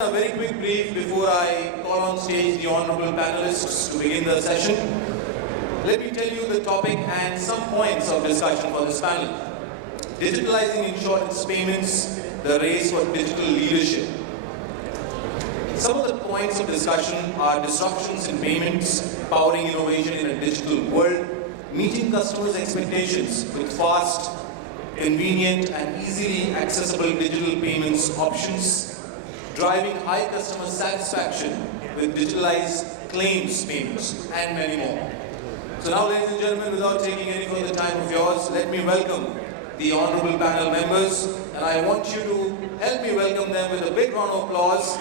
A very quick brief before I call on stage the honorable panelists to begin the session. Let me tell you the topic and some points of discussion for this panel. Digitalizing insurance payments, the race for digital leadership. Some of the points of discussion are disruptions in payments, powering innovation in a digital world, meeting customers' expectations with fast, convenient and easily accessible digital payments options, driving high customer satisfaction with digitalized claims payments, and many more. So now, ladies and gentlemen, without taking any further time of yours, let me welcome the honorable panel members, and I want you to help me welcome them with a big round of applause.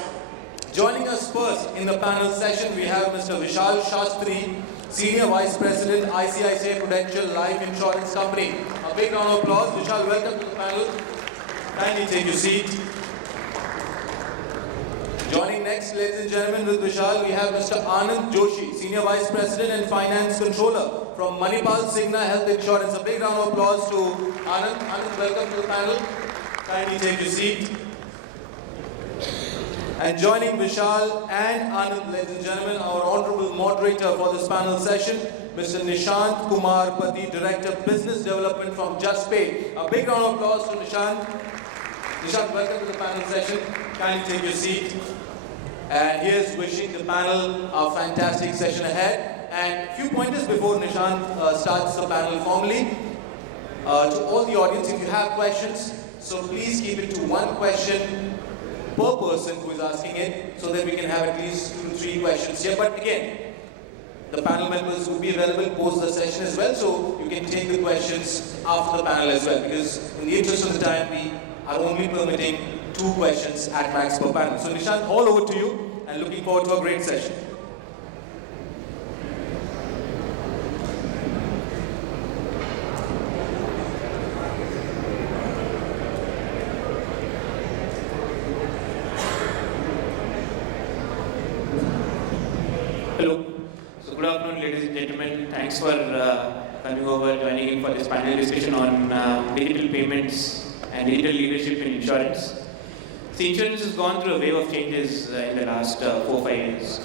Joining us first in the panel session, we have Mr. Vishal Shastri, Senior Vice President, ICICI Prudential Life Insurance Company. A big round of applause. Vishal, welcome to the panel. Kindly take your seat. Joining next, ladies and gentlemen, with Vishal, we have Mr. Anand, Joshi, Senior Vice President and Finance Controller from ManipalCigna Health Insurance. A big round of applause to Anand. Anand, welcome to the panel. Kindly take your seat. And joining Vishal and Anand, ladies and gentlemen, our honorable moderator for this panel session, Mr. Nishant Pati, Director of Business Development from JUSPAY. A big round of applause to Nishant. Nishant, welcome to the panel session. Kindly take your seat. And here's wishing the panel a fantastic session ahead. And a few pointers before Nishant starts the panel formally. To all the audience, if you have questions, so please keep it to one question per person who is asking it, so that we can have at least 2 to 3 questions here. But again, the panel members will be available post the session as well, so you can take the questions after the panel as well, because in the interest of the time, we are only permitting 2 questions at max per panel. So Nishant, all over to you, and looking forward to a great session. Hello. So good afternoon, ladies and gentlemen. Thanks for coming over, joining in for this panel discussion on digital payments and digital leadership in insurance. So insurance has gone through a wave of changes in the last 4-5 years.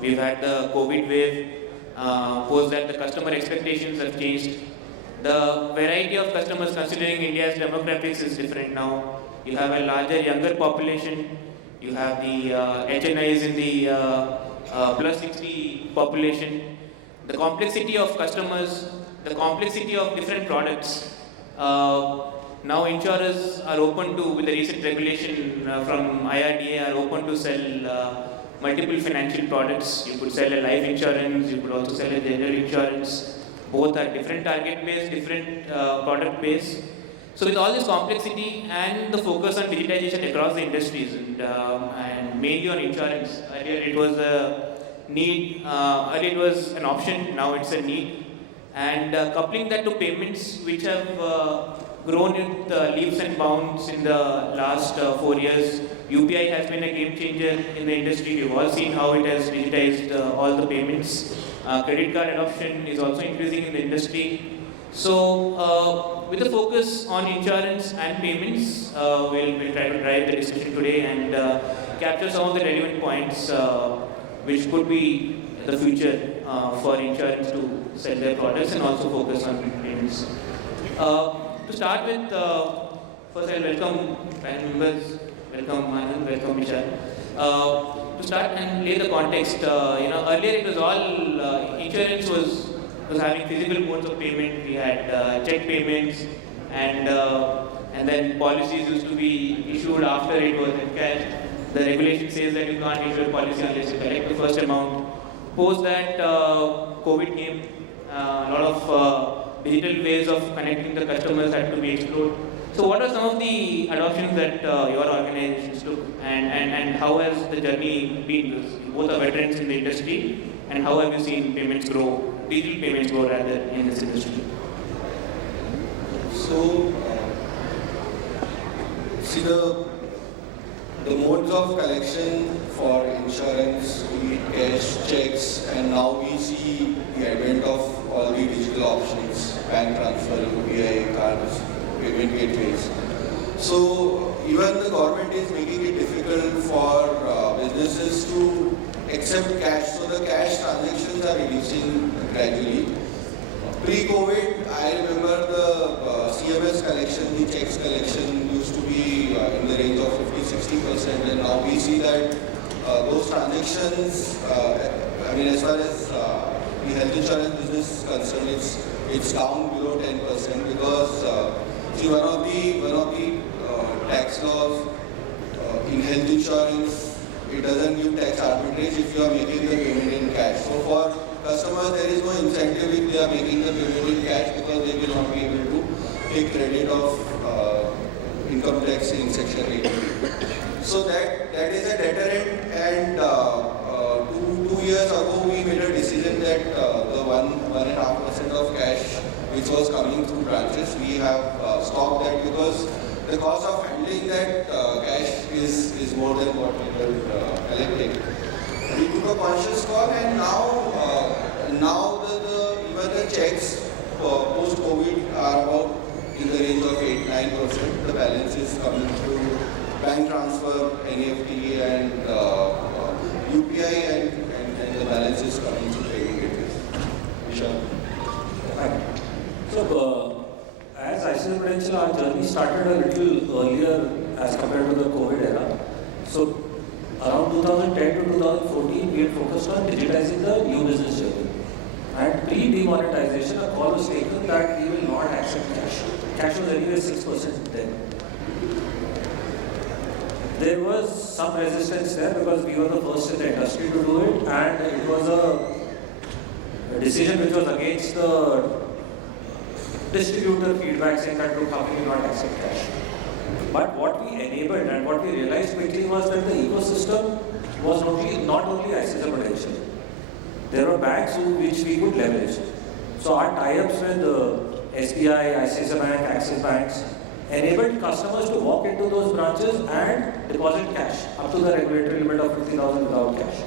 We've had the COVID wave, post that the customer expectations have changed. The variety of customers considering India's demographics is different now. You have a larger, younger population. You have the HNIs in the plus 60 population. The complexity of customers, the complexity of different products. Now insurers are open to, with the recent regulation from IRDA, are open to sell multiple financial products. You could sell a life insurance, you could also sell a general insurance. Both are different target base, different product base. So with all this complexity and the focus on digitization across the industries and mainly on insurance, earlier it was a need, earlier it was an option, now it's a need. And coupling that to payments which have grown with leaps and bounds in the last 4 years. UPI has been a game changer in the industry. We've all seen how it has digitized all the payments. Credit card adoption is also increasing in the industry. So with the focus on insurance and payments, we'll try to drive the discussion today and capture some of the relevant points which could be the future for insurance to sell their products and also focus on payments. To start with, first I'll welcome panel members, welcome Anand, welcome Vishal. To start and lay the context, earlier it was all, insurance was having physical modes of payment. We had check payments and then policies used to be issued after it was encashed. The regulation says that you can't issue a policy unless you collect the first amount. Post that, COVID came, a lot of digital ways of connecting the customers had to be explored. So what are some of the adoptions that your organizations took and how has the journey been? You both are veterans in the industry, and how have you seen payments grow, digital payments grow rather in this industry? So, see the modes of collection for insurance, be it cash, checks, and now we see the advent of all the digital options, bank transfer, UPI, cards, payment gateways. So even the government is making it difficult for businesses to accept cash. So the cash transactions are reducing gradually. Pre-COVID, I remember the CMS collection, the checks collection used to be in the range of 50-60%, and now we see that those transactions, as far as the health insurance business is concerned, it's down below 10% because one of the tax laws in health insurance, it doesn't give tax arbitrage if you are making the payment in cash. So for customers, there is no incentive if they are making the payment in cash because they will not be able to take credit of income tax in Section 8. So that is a deterrent, and 2 years ago we made a decision that the 1.5% of cash which was coming through branches, we have stopped that because the cost of handling that cash is more than what we were collecting. We took a conscious call, and now even the checks post-COVID are about in the range of 8-9%. The balance is coming through bank transfer, NEFT, and UPI, and the balance is coming through payment gateways. Vishal. Right. So, as ICICI Prudential, our journey started a little earlier as compared to the COVID era. So, around 2010 to 2014, we had focused on digitizing the new business journey. And pre-demonetization, a call was taken that we will not accept cash. Cash was anyway 6% then. There was some resistance there because we were the first in the industry to do it, and it was a decision which was against the distributor feedback saying that, look, how can you not accept cash? But what we enabled and what we realized quickly was that the ecosystem was not only ICICI Prudential. There were banks which we could leverage. So our tie-ups with SBI, ICICI Bank, Axis Banks enabled customers to walk into those branches and deposit cash up to the regulatory limit of 50,000 without cash.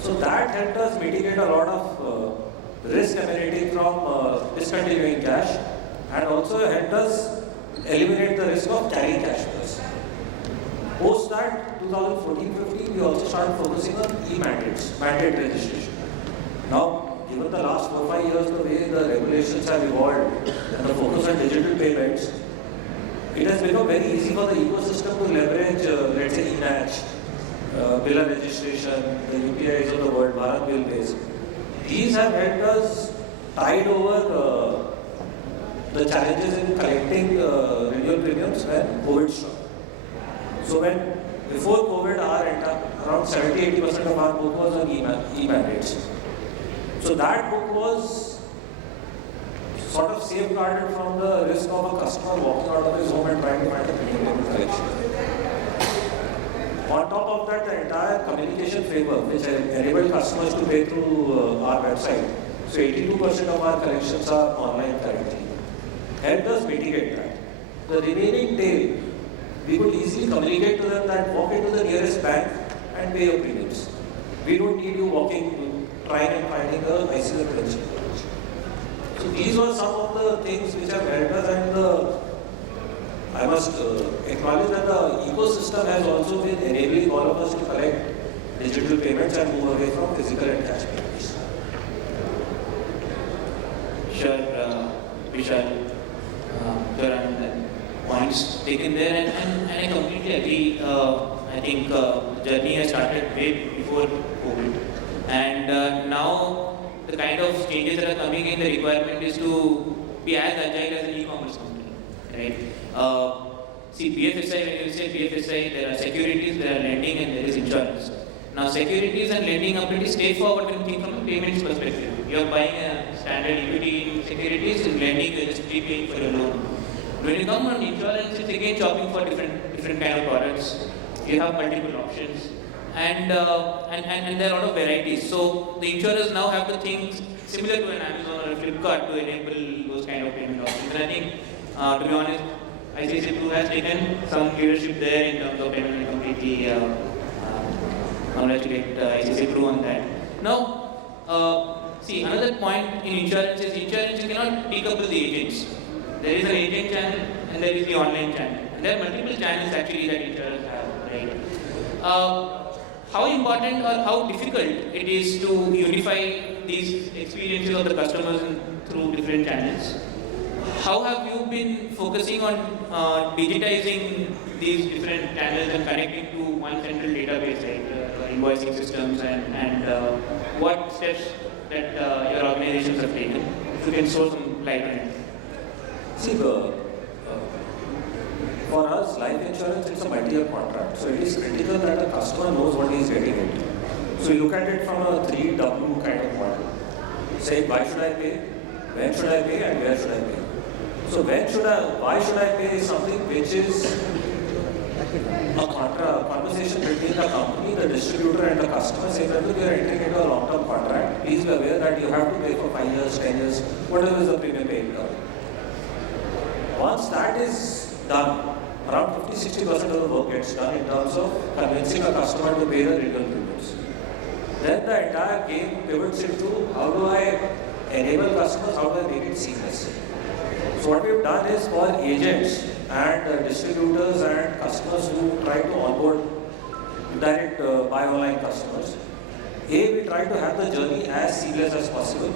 So that helped us mitigate a lot of risk emanating from discontinuing cash, and also helped us eliminate the risk of carrying cash with us. Post that, 2014-15, we also started focusing on e-mandates, mandate registration. Now, given the last 4-5 years, the way the regulations have evolved and the focus on digital payments, it has become very easy for the ecosystem to leverage, let's say, e-match, biller registration, the UPIs of the world, Bharat Bill Pays. These have helped us tide over the challenges in collecting renewal premiums when COVID struck. So before COVID, around 70-80% of our book was on e-mandates. So that book was sort of safeguarded from the risk of a customer walking out of his home and trying to find a renewal collection. On top of that, the entire communication framework, which enabled customers to pay through our website, so 82% of our collections are online currently, helped us mitigate that. The remaining tail, we could easily communicate to them that walk into the nearest bank and pay your premiums. We don't need you trying and finding the ICICI Prudential branch. So these were some of the things which have helped us, and I must acknowledge that the ecosystem has also been enabling all of us to collect digital payments and move away from physical and cash payments. Sure, Vishal, Anand, points taken there, and I completely agree. I think the journey has started way before COVID, and now the kind of changes that are coming in, the requirement is to be as agile as an e-commerce company, right? See, BFSI, when you say BFSI, there are securities, there are lending, and there is insurance. Now, securities and lending are pretty straightforward when you think from a payments perspective. You are buying a standard equity in securities, and lending, you are just prepaying for your loan. When you come on insurance, it's again shopping for different kind of products. You have multiple options, and there are a lot of varieties. So the insurers now have to think similar to an Amazon or a Flipkart to enable those kind of payment options. And I think, to be honest, ICICI Pru has taken some leadership there in terms of payment, and completely congratulate ICICI Pru on that. Now, see, another point in insurance is you cannot decouple the agents. There is an agent channel and there is the online channel. And there are multiple channels actually that insurers have, right? How important or how difficult it is to unify these experiences of the customers through different channels? How have you been focusing on digitizing these different channels and connecting to one central database like invoicing systems and what steps that your organizations have taken? If you can throw some light on it. See, for us, life insurance is a multi-year contract. So it is critical that the customer knows what he is getting into. So we look at it from a 3W kind of model. Say, why should I pay, when should I pay, and where should I pay? So why should I pay is something which is a conversation between the company, the distributor and the customer. Say that we are entering into a long-term contract. Please be aware that you have to pay for 5 years, 10 years, whatever is the premium paid. Once that is done, around 50-60% of the work gets done in terms of convincing a customer to pay the renewal premiums. Then the entire game pivots into how do I enable customers, how do I make it seamless. So what we've done is for agents and distributors and customers who try to onboard direct buy online customers, we try to have the journey as seamless as possible.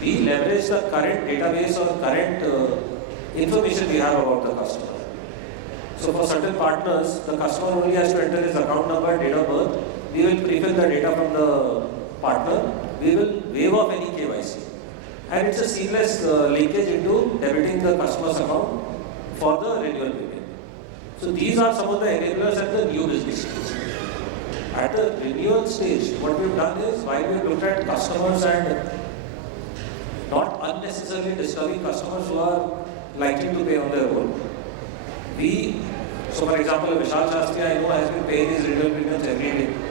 We leverage the current database or current information we have about the customer. So for certain partners, the customer only has to enter his account number, date of birth. We will prefill the data from the partner. We will waive off any KYC. And it's a seamless linkage into debiting the customer's account for the renewal premium. So these are some of the enablers at the new business stage. At the renewal stage, what we've done is, while we've looked at customers and not unnecessarily disturbing customers who are likely to pay on their own, so for example, Vishal Shastri, I know, has been paying his renewal premiums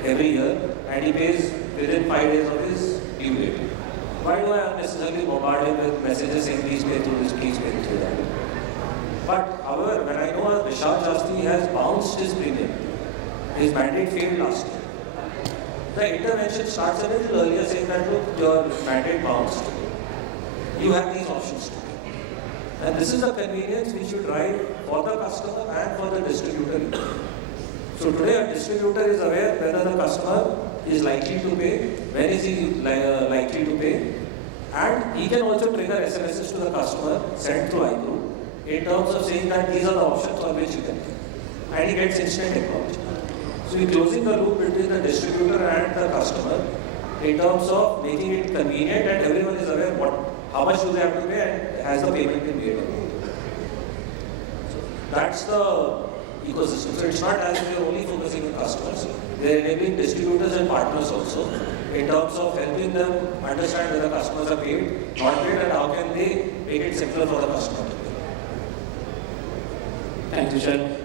every year, and he pays within 5 days of his due date. Why do I unnecessarily bombard him with messages saying please pay through this, please pay through that? But however, when I know Vishal Shastri has bounced his premium, his mandate failed last year. The intervention starts a little earlier, saying that look, your mandate bounced. You have these options to pay. And this is the convenience which you drive for the customer and for the distributor. So today a distributor is aware whether the customer is likely to pay, when is he likely to pay, and he can also trigger SMSs to the customer sent through iGroup in terms of saying that these are the options on which you can pay. And he gets instant acknowledgement. So we're closing the loop between the distributor and the customer in terms of making it convenient and everyone is aware how much do they have to pay and has the payment been made. So that's the ecosystem. So it's not as if we're only focusing on customers. We're enabling distributors and partners also in terms of helping them understand whether customers are paid, not paid, and how can they make it simpler for the customer. Thanks, Vishal.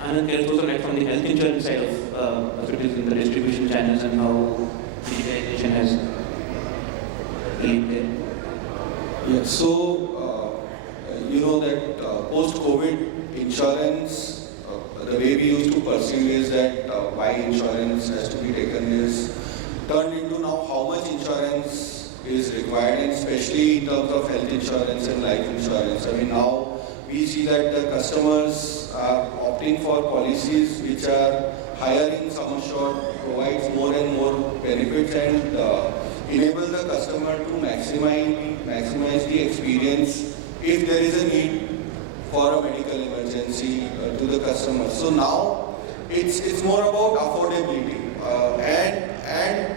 Anand, can you throw some light from the health insurance side of it in the distribution channels and how digitization has played there? Yeah, so you know that post-COVID insurance, the way we used to perceive is that why insurance has to be taken is turned into now how much insurance is required, and especially in terms of health insurance and life insurance. I mean, now we see that the customers are opting for policies which are higher in sum assured, provides more and more benefits, and enable the customer to maximize the experience if there is a need for a medical emergency to the customer. So now it's more about affordability and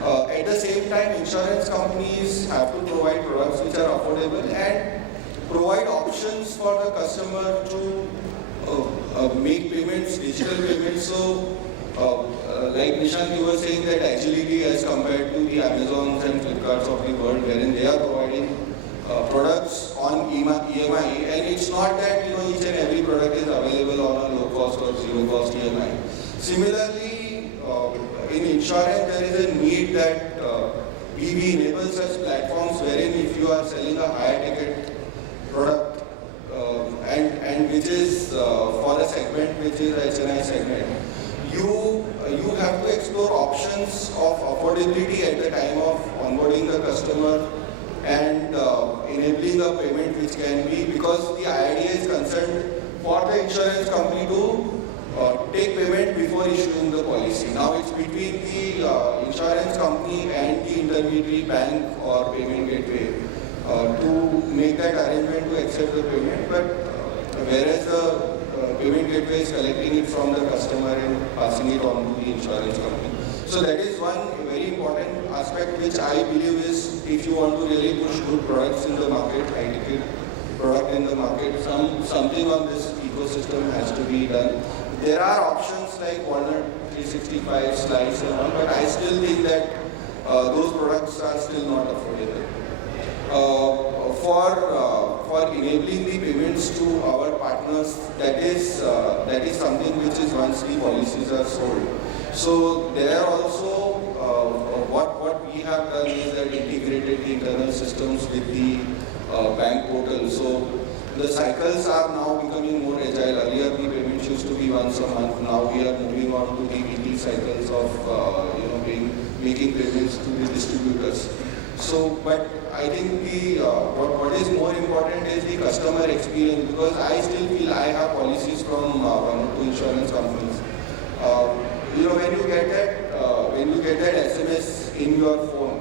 at the same time insurance companies have to provide products which are affordable and provide options for the customer to make payments, digital payments. So like Nishant, you were saying that agility as compared to the Amazons and Flipkarts of the world, wherein they are providing products on EMI, and it's not that each and every product is available on a low cost or zero cost EMI. Similarly, in insurance there is a need that we enable such platforms wherein if you are selling a higher ticket product and which is for a segment which is a HNI segment, you have to explore options of affordability at the time of onboarding the customer and enabling a payment which can be, because the IRDA is concerned for the insurance company to take payment before issuing the policy. Now it's between the insurance company and the intermediary bank or payment gateway to make that arrangement to accept the payment, but whereas the payment gateway is collecting it from the customer and passing it on to the insurance company. So that is one very important aspect which I believe is, if you want to really push good products in the market, high-ticket product in the market, something on this ecosystem has to be done. There are options like Walnut 365, Slice and all, but I still think that those products are still not affordable. For enabling the payments to our partners, that is something which is once the policies are sold. So there also, what we have done is that integrated the internal systems with the bank portal. So the cycles are now becoming more agile. Earlier the payments used to be once a month. Now we are moving on to the weekly cycles of making payments to the distributors. So, but I think what is more important is the customer experience, because I still feel I have policies from one or two insurance companies. When you get that SMS in your phone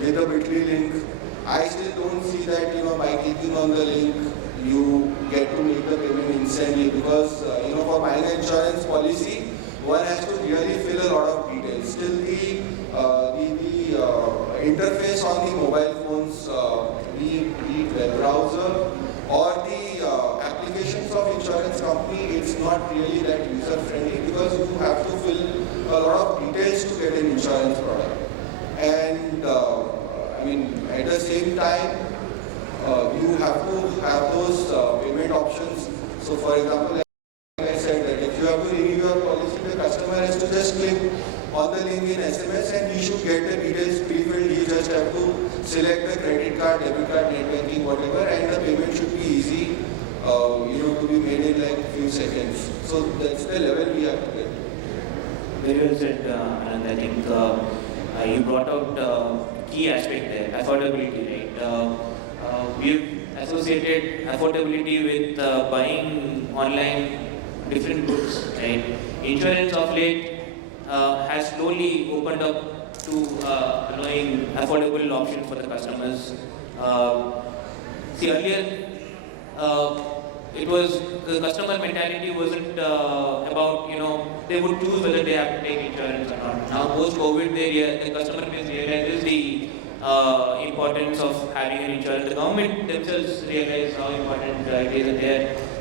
with a Bitly link, I still don't see that by clicking on the link you get to make the payment instantly, because for buying an insurance policy one has to really fill a lot of details. Still the interface on the mobile phones, the web browser or the applications of insurance company, it's not really that user friendly, because you have to fill a lot of details to get an insurance product. And at the same time, you have to have those payment options. So for example, like I said, that if you have to renew your policy, the customer has to just click on the link in SMS and he should get the details pre-filled. He just have to select the credit card, debit card, net banking, whatever, and the payment should be easy, to be made in like few seconds. So that's the level we have to get. Very well said, Anand. I think you brought out key aspect there, affordability, right? We've associated affordability with buying online different goods, right? Insurance of late has slowly opened up to allowing affordable options for the customers. See, earlier it was the customer mentality wasn't about they would choose whether they have to take insurance or not. Now post-COVID, the customer base realizes the importance of having an insurance. The government themselves realize how important it is, and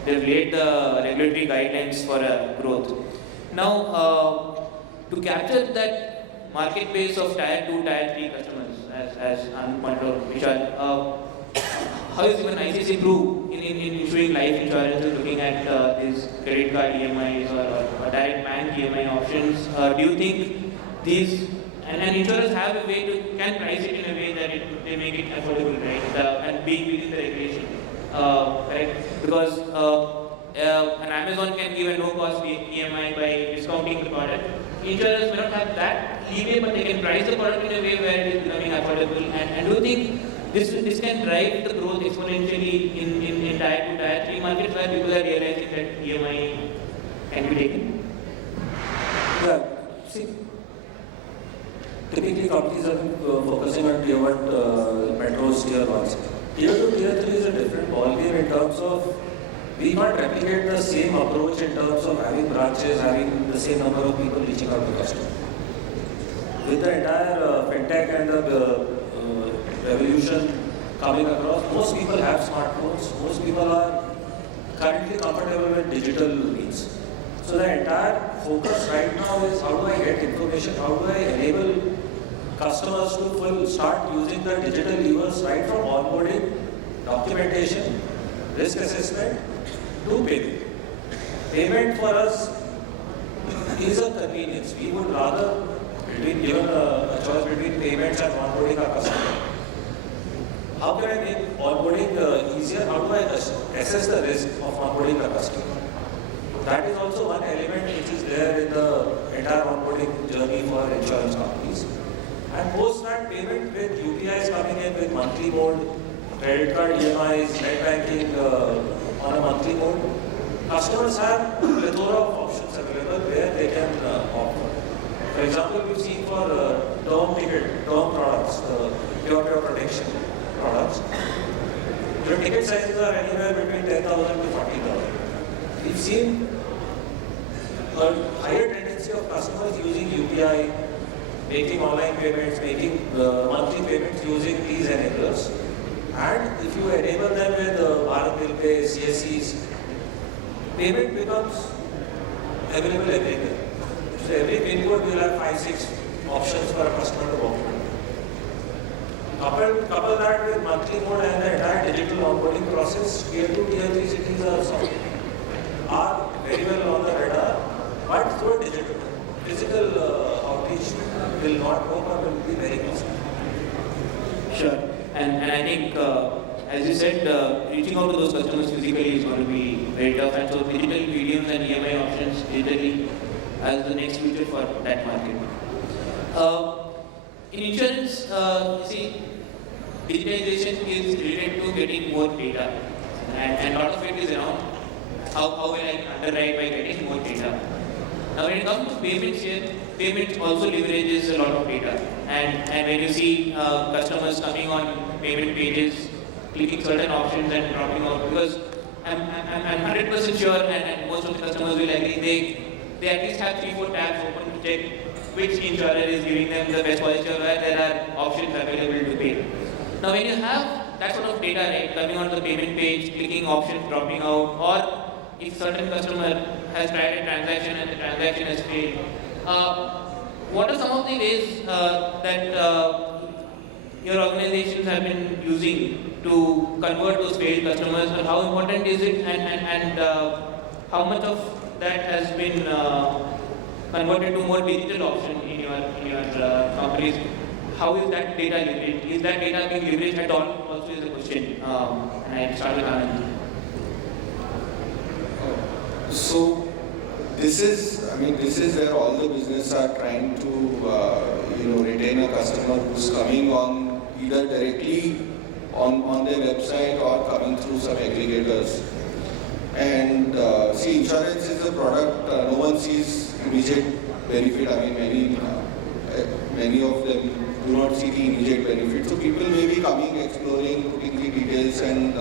they've laid the regulatory guidelines for growth. Now, to capture that market base of Tier 2, Tier 3 customers, as Anand pointed out, Vishal, how is even ICICI Pru in issuing life insurance, looking at these credit card EMIs or direct bank EMI options? Do you think these and insurers have a way can price it in a way that they make it affordable, right? And be within the regulation, correct? Because an Amazon can give a no-cost EMI by discounting the product. Insurers may not have that leeway, but they can price the product in a way where it is becoming affordable. And do you think this can drive the growth exponentially in Tier 2, Tier 3 markets where people are realizing that EMI can be taken? Yeah, see, typically companies are focusing on Tier 1 metros, Tier 1s. Tier 2, Tier 3 is a different ballgame in terms of we can't replicate the same approach in terms of having branches, having the same number of people reaching out to customers. With the entire fintech and the revolution coming across, most people have smartphones, most people are currently comfortable with digital means. So the entire focus right now is how do I get information, how do I enable customers to start using the digital levers right from onboarding, documentation, risk assessment to payment. Payment for us is a convenience. We would rather, given a choice between payments and onboarding our customer. How can I make onboarding easier? How do I assess the risk of onboarding a customer? That is also one element which is there in the entire onboarding journey for insurance companies. And post that, payment with UPIs coming in with monthly mode, credit card EMIs, net banking on a monthly mode, customers have a plethora of options available where they can opt for. For example, you see for term products, pure protection products, your ticket sizes are anywhere between 10,000 to 40,000. We've seen a higher tendency of customers using UPI, making online payments, making monthly payments using these enablers. And if you enable them with Bharat Bill Pay, CSCs, payment becomes available everywhere. So every pin code will have 5-6 options for a customer to opt for. Couple that with monthly mode and the entire digital onboarding process, tier 2, tier 3 cities are very well on the radar, but through a digital. Physical outreach will not work or will be very costly. Sure. And I think, as you said, reaching out to those customers physically is going to be very tough. And so digital mediums and EMI options digitally as the next future for that market. In insurance, you see, digitalization is related to getting more data. And a lot of it is around how will I underwrite by getting more data. Now when it comes to payments here, payments also leverages a lot of data. And when you see customers coming on payment pages, clicking certain options and dropping out, because I'm 100% sure, and most of the customers will agree, they at least have 3-4 tabs open to check which insurer is giving them the best policy or where there are options available to pay. Now when you have that sort of data, right, coming on the payment page, clicking options, dropping out, or if certain customer has tried a transaction and the transaction has failed, what are some of the ways that your organizations have been using to convert those failed customers, and how important is it, and how much of that has been converted to more digital option in your companies? How is that data leveraged? Is that data being leveraged at all? Also is a question. And I start with Anand. So this is where all the business are trying to retain a customer who's coming on either directly on their website or coming through some aggregators. And see, insurance is a product no one sees immediate benefit. I mean, many of them do not see the immediate benefit. So people may be coming, exploring, putting the details and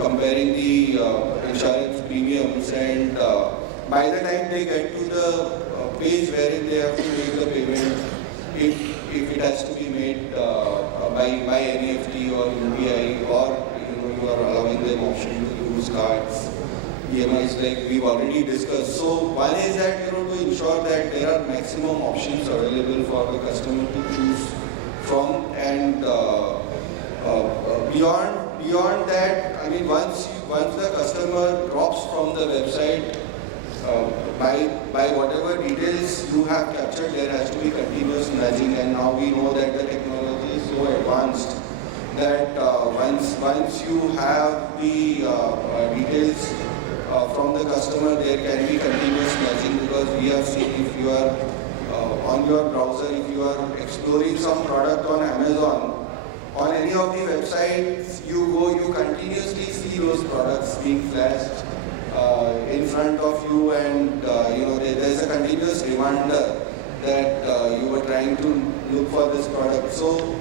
comparing the insurance premiums, and by the time they get to the page wherein they have to make the payment, if it has to be made by NEFT or UPI, or you are allowing them option to use cards, EMIs like we've already discussed. So one is that to ensure that there are maximum options available for the customer to choose from, and beyond that, I mean, once the customer drops from the website, by whatever details you have captured, there has to be continuous nudging. And now we know that the technology is so advanced that once you have the details from the customer, there can be continuous nudging, because we have seen, if you are on your browser, if you are exploring some product on Amazon, on any of the websites you continuously see those products being flashed in front of you, and there's a continuous reminder that you were trying to look for this product. So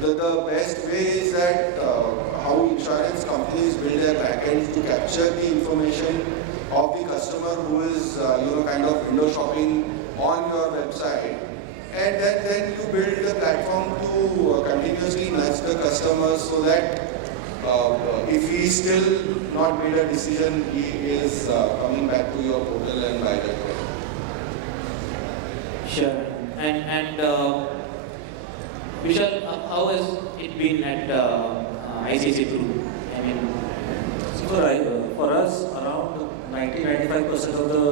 the best way is that how insurance companies build their backends to capture the information of the customer who is kind of window shopping on your website, and then you build a platform to continuously nudge the customer, so that if he still not made a decision, he is coming back to your portal and buy that product. Sure. And Vishal, how has it been at ICICI Group? I mean, for us, around 90-95% of the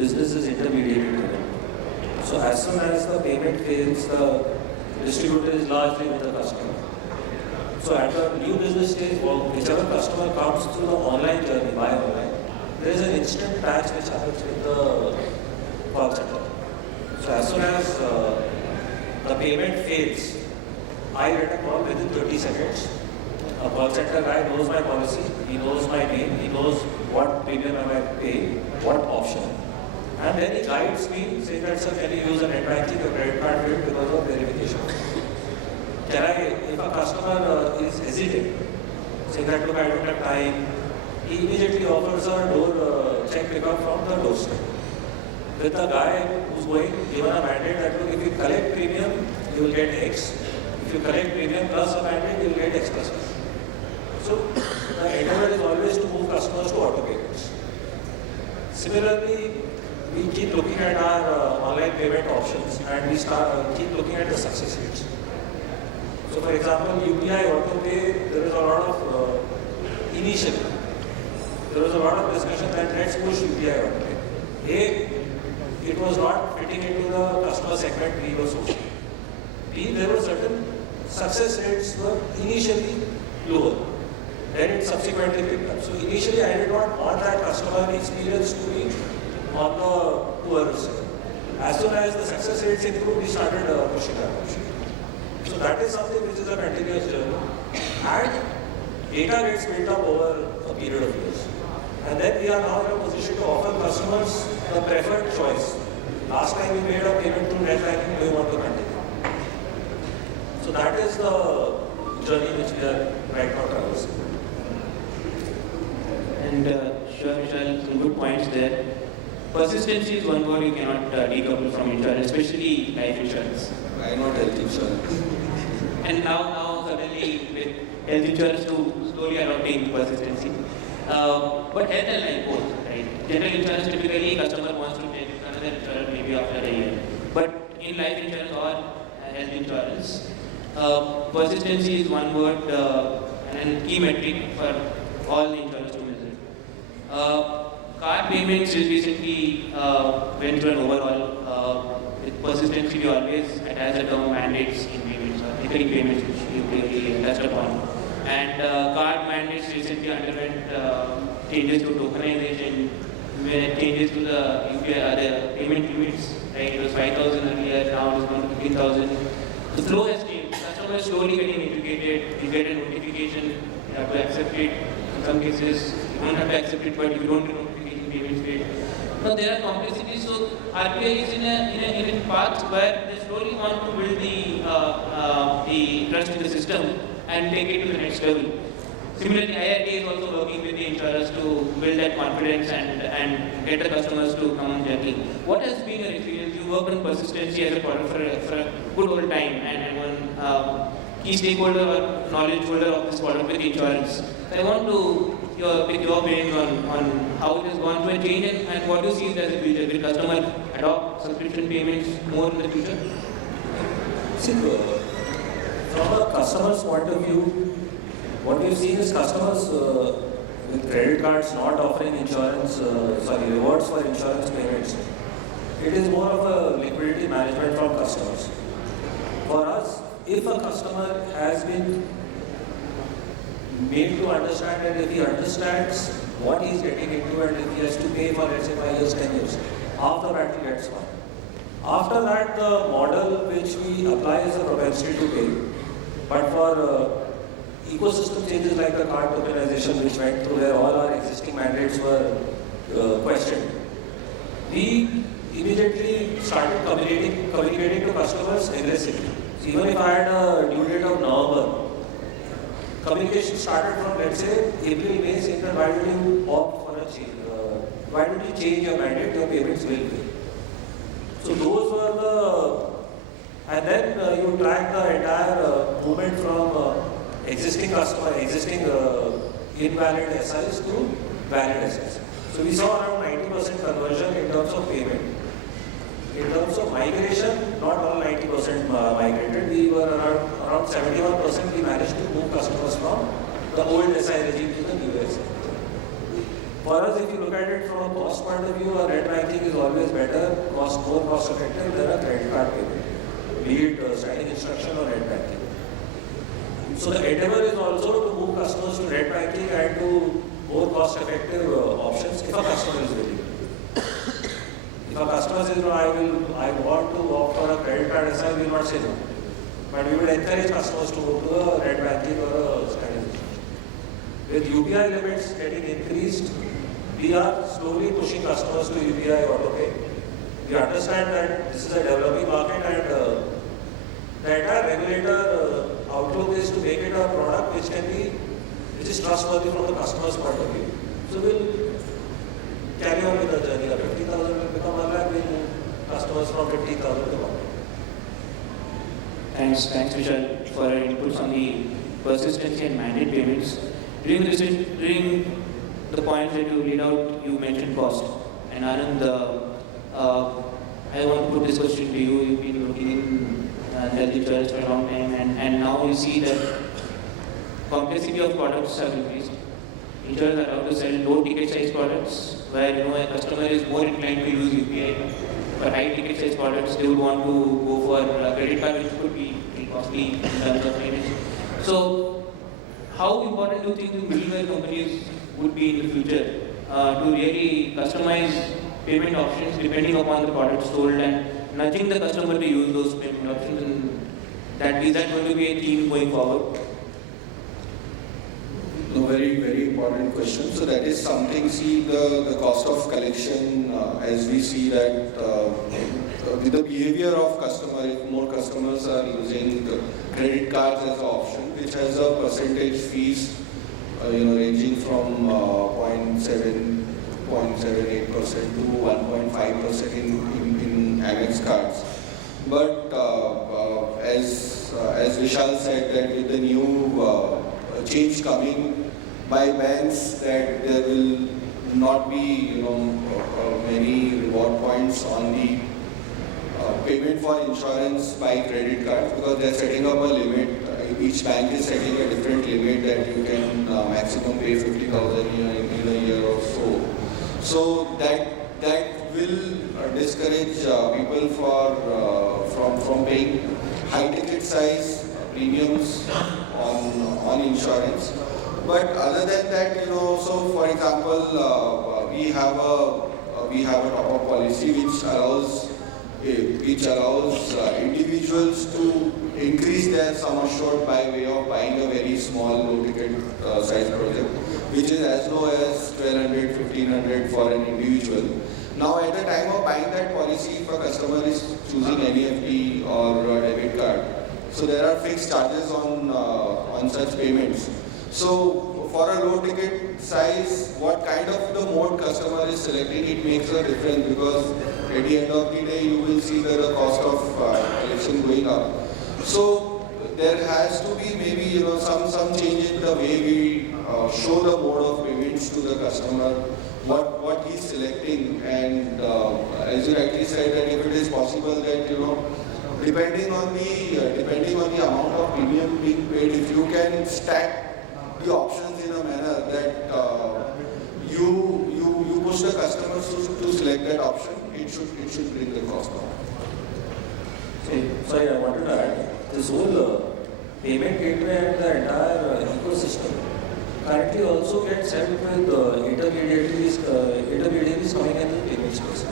business is intermediated. So as soon as the payment fails, the distributor is largely with the customer. So at the new business stage, whichever customer comes through the online journey, buy online, there is an instant patch which happens with the call center. So as soon as the payment fails, I get a call within 30 seconds A call center guy knows my policy, he knows my name, he knows what premium am I paying, what option. And then he guides me, saying that, sir, can you use a net banking or credit card bill because of verification? Can I, if a customer is hesitant, saying that, look, I don't have time, he immediately offers a door check pickup from the doorstep. With a guy who's going, given a mandate that, look, if you collect premium, you will get X. If you collect premium plus a mandate, you will get X plus Y. So, the endeavor is always to move customers to auto payments. Similarly, we keep looking at our online payment options and we keep looking at the success rates. So, for example, UPI auto pay, there is a lot of initially, there was a lot of discussion that let's push UPI auto pay. It was not fitting into the customer segment we were sourcing. B, there were certain success rates were initially lower. Then it subsequently picked up. So initially I did not want that customer experience to be on the poor side. As soon as the success rates improved, we started pushing that option. So that is something which is a continuous journey. And data gets built up over a period of years. And then we are now in a position to offer customers the preferred choice. Last time we made a payment through net banking, do you want to continue? So that is the journey which we are right now traversing. And sure, Vishal, some good points there. Persistency is one word you cannot decouple from insurance, especially life insurance. Why not health insurance? And now suddenly with health insurance too slowly adopting persistency. But health and life both, right? General insurance typically customer wants to take another insurance maybe after a year. But in life insurance or health insurance, persistency is one word and a key metric for all the insurance to measure. Card payments is recently went through an overhaul. With persistency, we always attach the term mandates in payments or recurring payments, which you clearly touched upon. And card mandates recently underwent changes to tokenization, changes to the UPI, the payment limits. Right, it was 5,000 earlier, now it is gone to 15,000. The flow has changed. Customers slowly getting educated. You get a notification, you have to accept it. In some cases, you don't have to accept it, but if you don't get notification, payments paid. Now there are complexities. So RBI is in a path where they slowly want to build the trust in the system and take it to the next level. Similarly, IRT is also working with the insurers to build that confidence and get the customers to come on journey. What has been your experience? You work on persistency as a product for a good old time and one key stakeholder or knowledge holder of this product with insurance. So I want to pick your brains on how it has gone through a change and what you see as a future. Will customer adopt subscription payments more in the future? See, from a customer's point of view, what we've seen is customers with credit cards not offering rewards for insurance payments. It is more of a liquidity management from customers. For us, if a customer has been made to understand and if he understands what he is getting into and if he has to pay for, let's say, 5 years, 10 years, half the battery gets one. After that, the model which we apply is a propensity to pay. But for ecosystem changes like the card tokenization which went through where all our existing mandates were questioned, we immediately started communicating to customers aggressively. So even if I had a due date of November, communication started from, let's say, April, May, saying that why don't you opt for a change? Why don't you change your mandate? Your payments will pay. So those were the, and then you track the entire movement from existing invalid SIs to valid SIs. So we saw around 90% conversion in terms of payment. In terms of migration, not all 90% migrated. We were around 71%. We managed to move customers from the old SI regime to the new SI. For us, if you look at it from a cost point of view, our net banking is always better, more cost effective than a credit card payment, be it standing instruction or net banking. So the endeavor is also to move customers to net banking and to more cost effective options if a customer is willing. If a customer says, no, I want to opt for a credit card SI, we will not say no. But we would encourage customers to go to a net banking or a standing instruction. With UPI limits getting increased, we are slowly pushing customers to UPI AutoPay. We understand that this is a developing market and the entire regulator outlook is to make it a product which is trustworthy from the customer's point of view. So we'll carry on with the journey. 50,000 will become 1 lakh, we'll customers from 50,000 to 1 lakh. Thanks Vishal for your inputs on the persistency and mandate payments. During the points that you laid out, you mentioned cost. And Anand, I want to put this question to you. You've been working in health insurance for a long time, and now you see that complexity of products have increased. Insurers are allowed to sell low ticket size products where a customer is more inclined to use UPI. For high ticket size products, they would want to go for a credit card, which could be costly in terms of payments. So, how important do you think the middleware companies would be in the future to really customize payment options depending upon the product sold and nudging the customer to use those payment options? And is that going to be a theme going forward? No, very, very important question. So that is something, see the cost of collection, as we see that with the behavior of customer, if more customers are using the credit cards as an option, which has a percentage fees, ranging from 0.7, 0.78% to 1.5% in Amex cards. But as Vishal said, that with the new change coming by banks, that there will not be many reward points on the payment for insurance by credit cards, because they are setting up a limit. Each bank is setting a different limit that you can maximum pay 50,000 in a year or so. So that will discourage people from paying high ticket size premiums on insurance. But other than that, so for example, we have a top-up policy which allows individuals to increase their sum assured by way of buying a very small low ticket size project, which is as low as 1,200, 1,500 for an individual. Now at the time of buying that policy, if a customer is choosing NEFT or a debit card, so there are fixed charges on such payments. So for a low ticket size, what kind of the mode customer is selecting, it makes a difference, because at the end of the day, you will see that the cost of collection going up. So there has to be maybe some change in the way we show the mode of payments to the customer, what he's selecting, and as you rightly said, that if it is possible that depending on the amount of premium being paid, if you can stack the options in a manner that you push the customers to select that option, it should bring the cost down. Sorry, I wanted to add, this whole payment gateway and the entire ecosystem currently also gets helped with intermediaries coming in the payment space.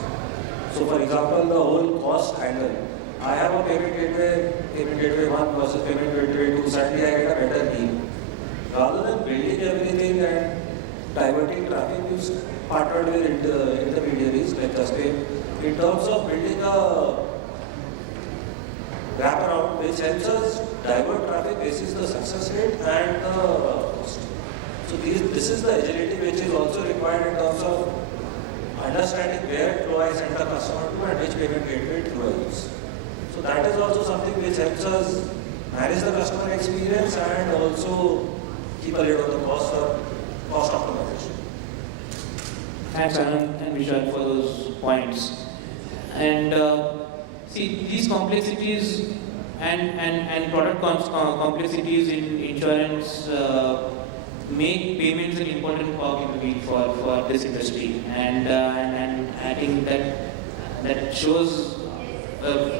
So for example, the whole cost angle. I have a payment gateway 1 versus payment gateway 2, suddenly I get a better deal. Rather than building everything and diverting traffic, we've partnered with intermediaries like JUSPAY in terms of building a wraparound which helps us divert traffic basis the success rate and the cost. So this is the agility which is also required in terms of understanding where do I send the customer to and which payment gateway do I use. So that is also something which helps us manage the customer experience and also keep a lid on the cost or cost optimization. Thanks Anand and Vishal for those points. And see, these complexities and product complexities in insurance make payments an important cog in the wheel for this industry. And I think that shows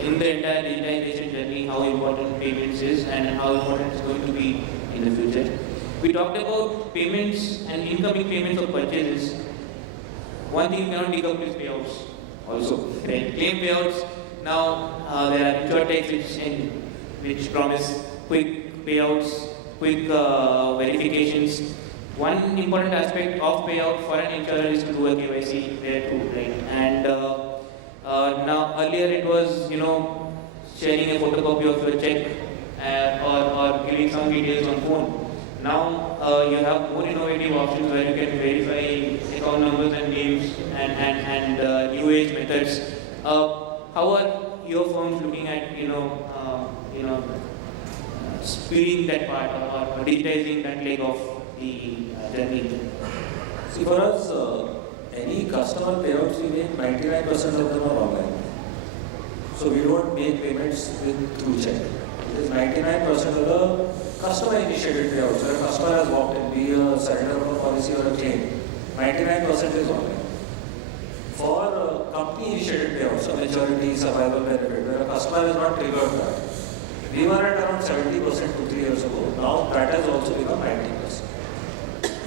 in the entire digitization journey how important payments is and how important it's going to be in the future. We talked about payments and incoming payments of purchases. One thing you cannot decouple is payouts also. Right? Claim payouts, now there are insurtechs which promise quick payouts, quick verifications, one important aspect of payout for an insurer is to do a KYC there too, right? And now earlier it was, sharing a photocopy of your check or giving some details on phone. Now you have more innovative options where you can verify account numbers and names and new age methods. How are your firms looking at speeding that part or digitizing that leg of the journey? See, for us, any customer payouts we make, 99% of them are online. So we don't make payments through check. It is 99% of the customer initiated payouts. Where a customer has walked in, be a surrender of a policy or a claim, 99% is online. For company initiated payouts, so maturity, survival benefit, where a customer has not triggered that. We were at around 70% 2-3 years ago. Now that has also become 90%.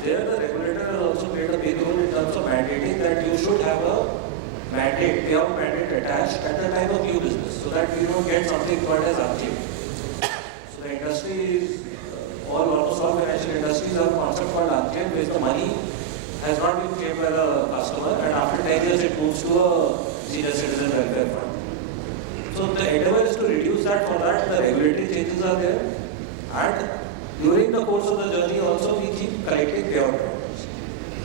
There the regulator has also played a big role in terms of mandating that you should have a mandate, payout mandate attached at the time of new business, so that we don't get something called as unclaimed. So the industry is, almost all financial industries have a concept called unclaimed, where the money has not been claimed by the customer, and after 10 years it moves to a senior citizen welfare fund. So the endeavor is to reduce that. For that, the regulatory changes are there, and during the course of the journey also we keep collecting payout records.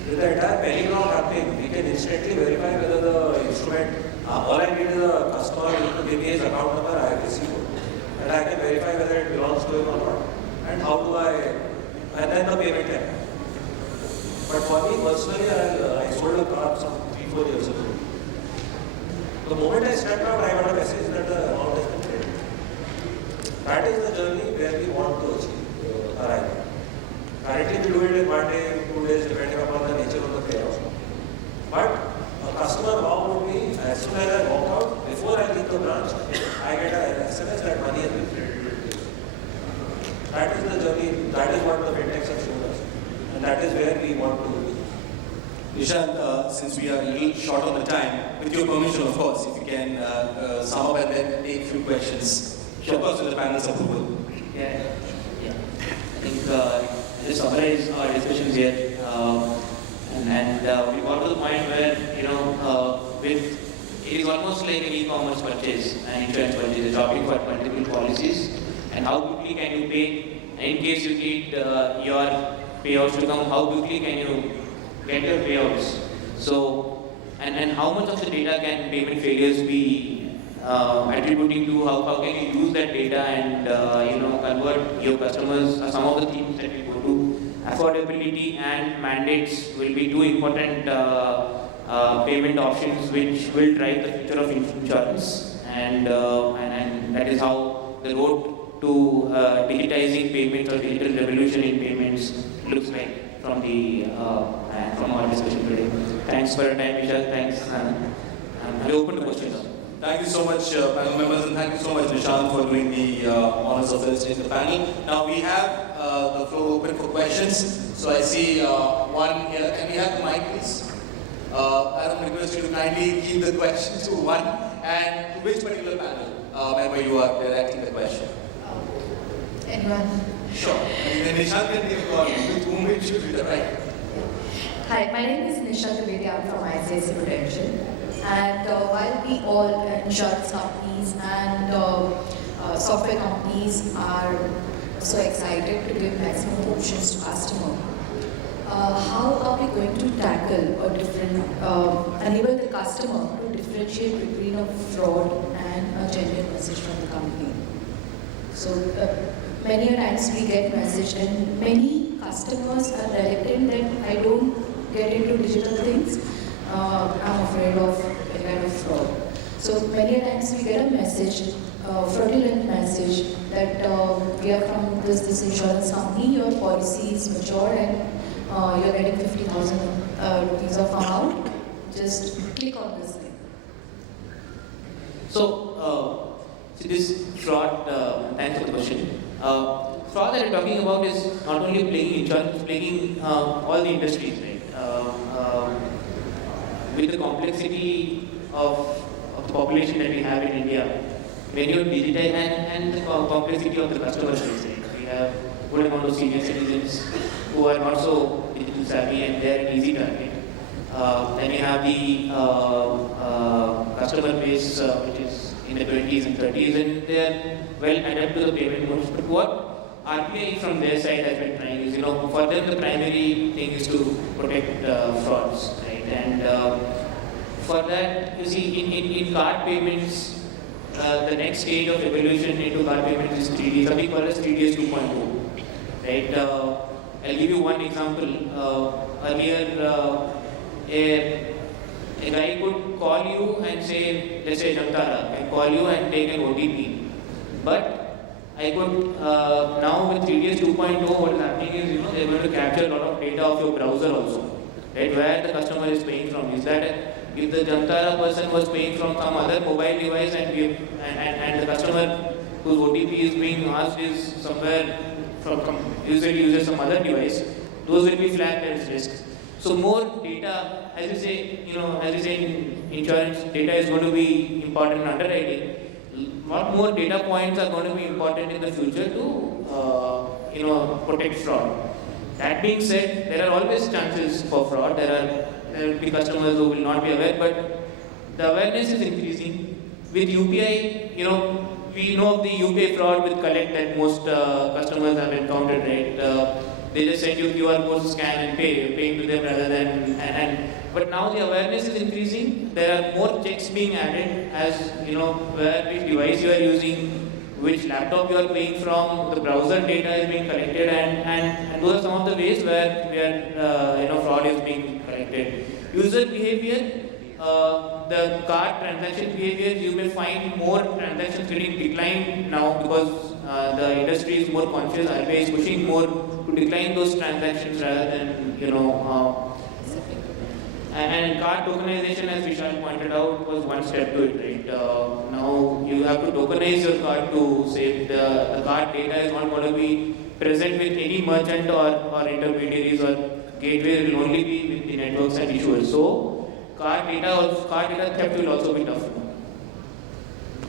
With the entire penny-ground happening, we can instantly verify whether the instrument, all I need is a customer to give me his account number, ICICI code, and I can verify whether it belongs to him or not, and how do and then the payment can happen. But for me personally, I sold a car some 3-4 years ago. The moment I stepped out, I got a message that the amount has been credited. That is the journey where we want to arrive. Currently, we do it in 1 day, 2 days, depending upon the nature of the payout. But a customer now would be, as soon as I walk out, before I leave the branch, I get an SMS that money has been credited. That is the journey, that is what the fintechs have shown us. And that is where we want to be. Nishant, since we are a little short on the time, with your permission, of course, if you can sum up and then take a few questions. Sure. Of course, with the panel's approval. Yeah. I think I'll just summarize our discussions here. And we got to the point where, it is almost like an e-commerce purchase, an insurance purchase, shopping for multiple policies. And how quickly can you pay? And in case you need your payouts to come, how quickly can you get your payouts? So, and how much of the data can payment failures be attributing to? How can you use that data and convert your customers? Some of the themes that we go to, affordability and mandates will be two important payment options which will drive the future of insurance, and that is how the road to digitizing payments or digital revolution in payments looks like from our discussion today. Thanks for your time, Vishal. Thanks, Anand. I'm open to questions. Thank you so much, panel members, and thank you so much, Nishant, for doing the honors of facilitating the panel. Now we have the floor open for questions. So I see one here. Can we have the mic, please? I don't request you to kindly keep the question to one. And to which particular panel member you are directing the question? Anyone? Sure. And then Nishant can take a call. With whom we should be right? Hi, my name is Nishant. I'm from ICICI Prudential. And while we all insurance companies and software companies are so excited to give maximum options to customer, how are we going to tackle or enable the customer to differentiate between a fraud and a genuine message from the company? So many times we get message, and many customers are reluctant that I don't get into digital things. I'm afraid of a kind of fraud. So many times we get a message, fraudulent message, that we are from this insurance company, your policy is mature and you're getting 50,000 rupees of amount. Just click on this link. So, see this fraud, thanks for the question. Fraud that we're talking about is not only plaguing insurance, it's plaguing all the industries, right? With the complexity of the population that we have in India, when you digitize and the complexity of the customer base, right? We have good amount of senior citizens who are not so digital savvy and they are an easy target. Then you have the customer base which is in the 20s and 30s and they are well adapted to the payment modes. But what RBI from their side has been trying is, for them the primary thing is to protect frauds, right? And for that, you see, in card payments, the next stage of evolution into card payments is 3D. Something called as 3DS 2.0, right? I'll give you one example. Earlier, a guy could call you and say, let's say Jamtara, can call you and take an OTP. But I could, now with 3DS 2.0, what is happening is, they're going to capture a lot of data of your browser also, right? Where the customer is paying from. Is that if the Jamtara person was paying from some other mobile device and the customer whose OTP is being asked is somewhere usually uses some other device, those will be flagged as risks. So more data, as you say in insurance, data is going to be important in underwriting. Lot more data points are going to be important in the future to protect fraud. That being said, there are always chances for fraud. There will be customers who will not be aware, but the awareness is increasing. With UPI, we know of the UPI fraud with Collect that most customers have encountered, right? They just send you QR code, scan and pay. You're paying to them rather than but now the awareness is increasing. There are more checks being added as which device you are using, which laptop you are paying from, the browser data is being collected, and those are some of the ways where fraud is being collected. User behavior, the card transaction behavior, you may find more transactions getting declined now because the industry is more conscious. RBI is pushing more to decline those transactions rather than and card tokenization, as Vishal pointed out, was one step to it, right? Now you have to tokenize your card to save the card data is not going to be present with any merchant or intermediaries or gateway. It will only be with the networks and issuers. So card data theft will also be tough.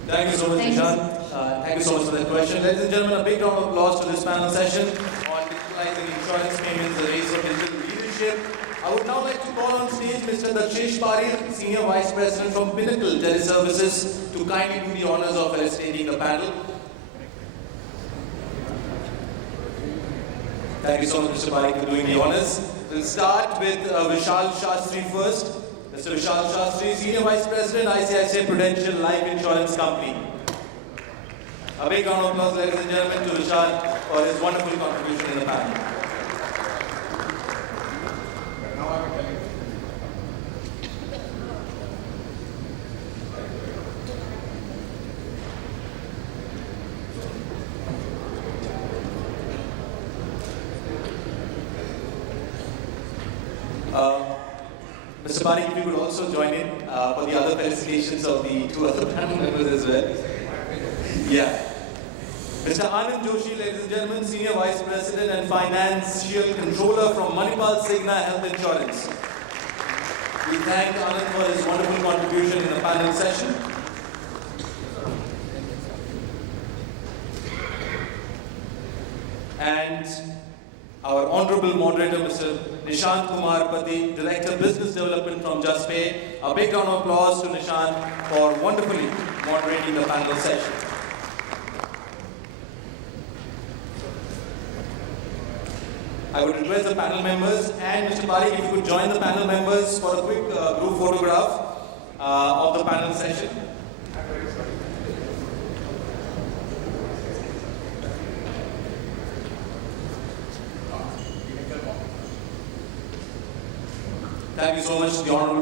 Thank you so much, Nishant. Thank you so much for that question. Ladies and gentlemen, a big round of applause to this panel session on digitalizing insurance payments, the race of digital leadership. I would now like to call on stage Mr. Dakshish Parir, Senior Vice President from Pinnacle Teleservices, to kindly do the honors of illustrating the panel. Thank you so much, Mr. Parir, for doing the honors. We'll start with Vishal Shastri first. Mr. Vishal Shastri, Senior Vice President, ICICI Prudential Life Insurance Company. A big round of applause, ladies and gentlemen, to Vishal for his wonderful contribution in the panel. Mr. Pati, if you could also join in for the other felicitations of the two other panel members as well. Yeah. Mr. Anand Joshi, ladies and gentlemen, Senior Vice President and Financial Controller from ManipalCigna Health Insurance. We thank Anand for his wonderful contribution in the panel session. And our Honorable Moderator, Mr. Nishant Pati, Director Business Development from JUSPAY. A big round of applause to Nishant for wonderfully moderating the panel session. I would request the panel members and Mr. Parik, if you could join the panel members for a quick group photograph of the panel session. Thank you so much, the Honorable